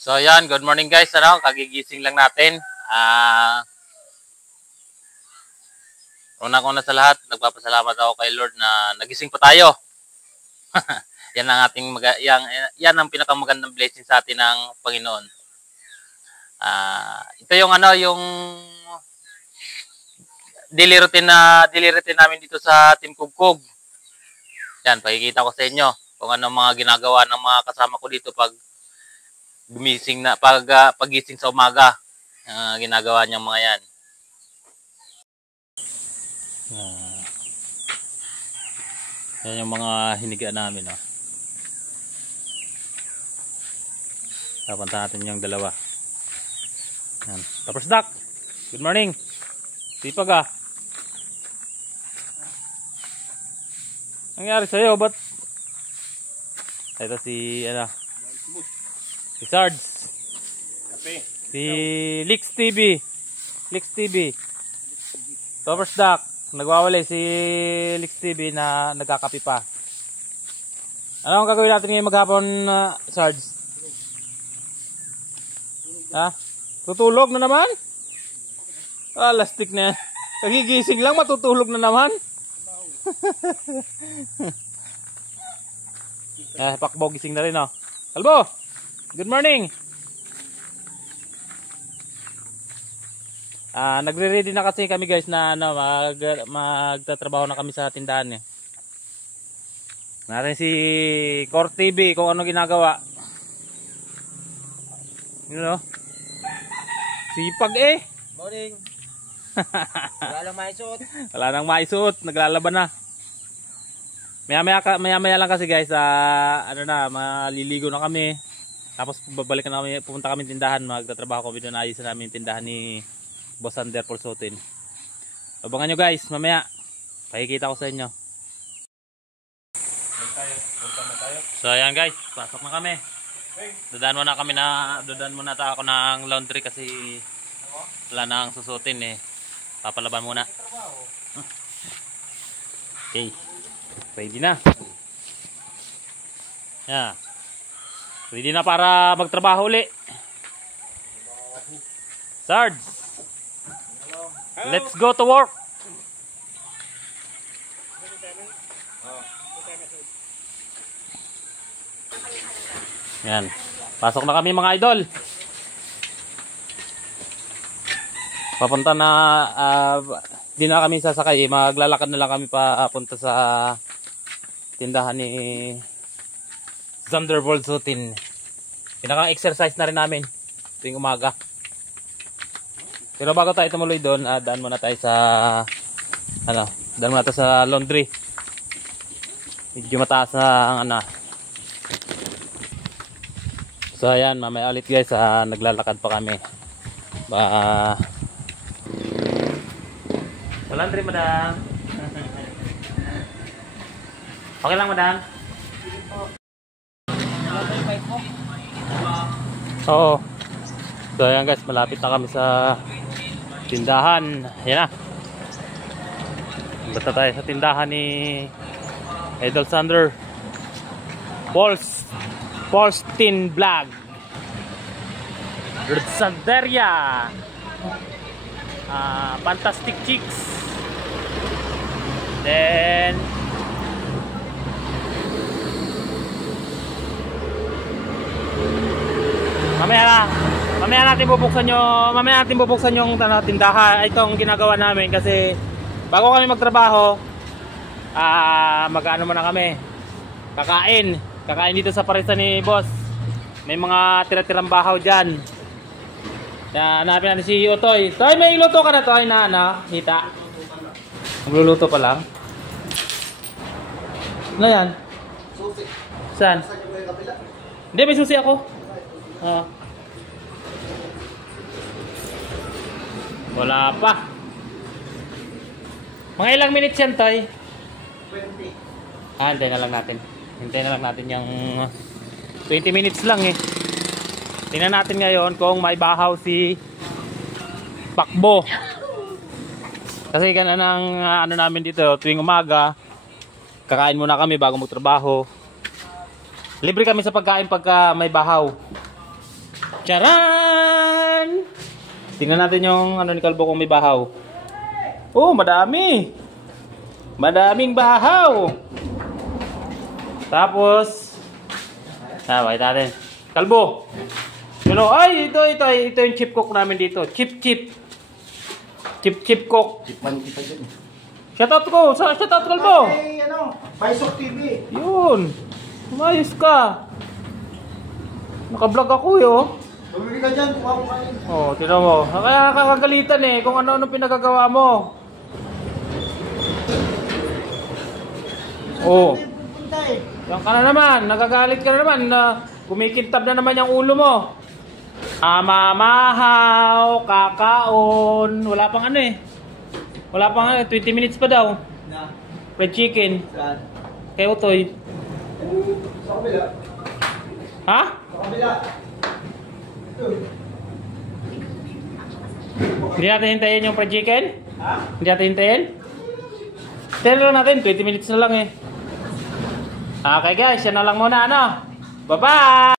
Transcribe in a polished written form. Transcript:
So ayan, good morning guys. Kagigising lang natin. Una sa lahat, nagpapasalamat ako kay Lord na nagising pa tayo. Yan ang ating yan ang pinakamagandang blessing sa atin ng Panginoon. Ito yung yung daily routine namin dito sa Team Kugkog. Yan, pakikita ko sa inyo kung ano mga ginagawa ng mga kasama ko dito pag gumising na pagising sa umaga. Ginagawa niyang mga yan. Yan yung mga hinigaan namin, oh. Tapanta natin yung dalawa. Yan. Tapos Dak, good morning. Sipag ah. Nangyari sa'yo, ba't? Ito si si Sards. Si Lix TV. Tapos Dak, nagwawalay si Lix TV na nagkakapi pa. Ano ang gagawin natin ngayon maghapon, Sards? Tutulog na naman? Lastik na yan. Kagigising lang, matutulog na naman. Pakbo, gising na rin, oh. Kalbo, good morning. Nagre-ready na kasi kami guys na magtatrabaho na kami sa tindahan eh. Narin si Core TV kung ano ginagawa. Sipag eh. Morning. Wala nang maisuot. Wala nang maisuot, naglalaban na. Maya lang kasi guys, maliligo na kami. Tapos babalikan na kami, pupunta kami tindahan, magtatrabaho kami doon, ayusin namin yung tindahan ni Boss Ander Pulsutin. Abangan nyo guys, mamaya pakikita ko sa inyo. So ayan guys, pasok na kami. Dudaan muna ako ng laundry kasi wala nang susutin eh. Papalaban muna. Okay. Ready na. Yeah. Ready na para magtrabaho uli. Sarge. Let's go to work. Yan. Pasok na kami mga idol. Papunta na di na kami sasakay, maglalakad na lang kami papunta sa tindahan ni Zander Pulsutin. Pinakang exercise na rin namin tuwing umaga. Pero bago tayo tumuloy doon, daan muna tayo sa daan muna tayo sa laundry. Medyo mataas na ang So ayan, mamaya ulit guys, naglalakad pa kami. Laundry, madam. Okay lang, madam? Oo. So ayan guys, malapit na kami sa tindahan. Ayan na. Basta tayo sa tindahan ni Idol Sander Pulsutin Vlog Sanderia. Fantastic Chicks. Then mamaya natin bubuksan yung tindahan, itong ginagawa namin kasi bago kami magtrabaho, mag-ano muna kami, kakain dito sa parisa ni boss. May mga tira-tirang bahaw dyan. Hanapin natin si Otoy. Toy, may iluto ka na, Toy, na hita. Magluluto pa lang. Ano yan? Susi. Saan? Hindi, may susi ako. Wala pa. Mga ilang minutes yan, Toy? 20. Hintayin na lang natin yung 20 minutes lang eh. Tingnan natin ngayon kung may bahaw si Pakbo. Kasi ganun ang namin dito tuwing umaga. Kakain muna kami bago magtrabaho. Libre kami sa pagkain pagka may bahaw. Charan! Tingnan natin yung ano ni Kalbo kung may bahaw. Oh, madami. Madaming bahaw. Tapos, bakit natin. Kalbo. Pero, ay, ito yung chip cook namin dito. Chip cook. Tikman kita dyan. Shoutout ko. Shoutout Kalbo. Ay, Paisok TV. Yun. Umayos ka. Naka-vlog ako yun. Bumili ka dyan, kuha mo kanin. Oh, tignan mo. Kaya nakakagalitan eh kung ano-ano pinagagawa mo. Oh. Yan ka na naman. Nagagalit ka na naman. Kumikintab na naman yung ulo mo. Mamahaw, kakaon. Wala pang ano eh. Wala pang 20 minutes pa daw. Na. Fried chicken. Saan? Kay Utoy. Sa kabila. Ha? Sa kabila. Ito. Hindi natin hintayin yung fried chicken? Ha? Hindi natin hintayin? Hintayin lang natin. 20 minutes na lang eh. Okay guys, yan na lang muna ano. Bye-bye!